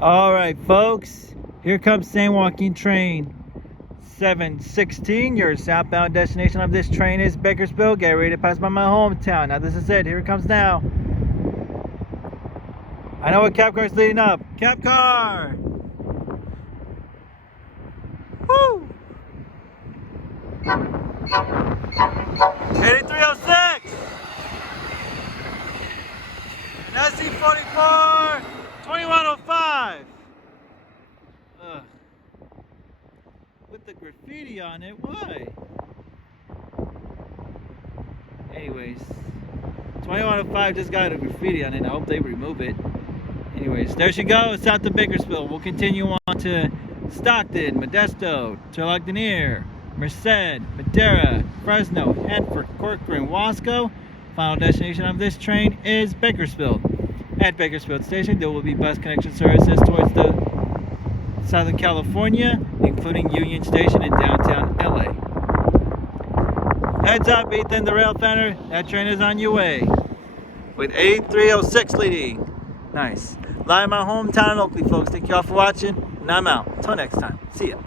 All right, folks, here comes San Joaquin train 716. Your southbound destination of this train is Bakersfield. Get ready to pass by my hometown. Now, this is it. Here it comes now. I know what Cabcar is leading up. Cabcar! Woo! 8306! And SC44 2105! Ugh. With the graffiti on it, why? Anyways, 2105 just got a graffiti on it. I hope they remove it. Anyways, there she goes, south of Bakersfield. We'll continue on to Stockton, Modesto, Turlock-Denier, Merced, Madera, Fresno, Hanford, Corcoran, Wasco. Final destination of this train is Bakersfield. At Bakersfield Station, there will be bus connection services towards the Southern California, including Union Station in downtown LA. Heads up, Ethan, the rail fender. That train is on your way. With 8306 leading. Nice. Live in my hometown in Oakley, folks. Thank you all for watching, and I'm out. Until next time. See ya.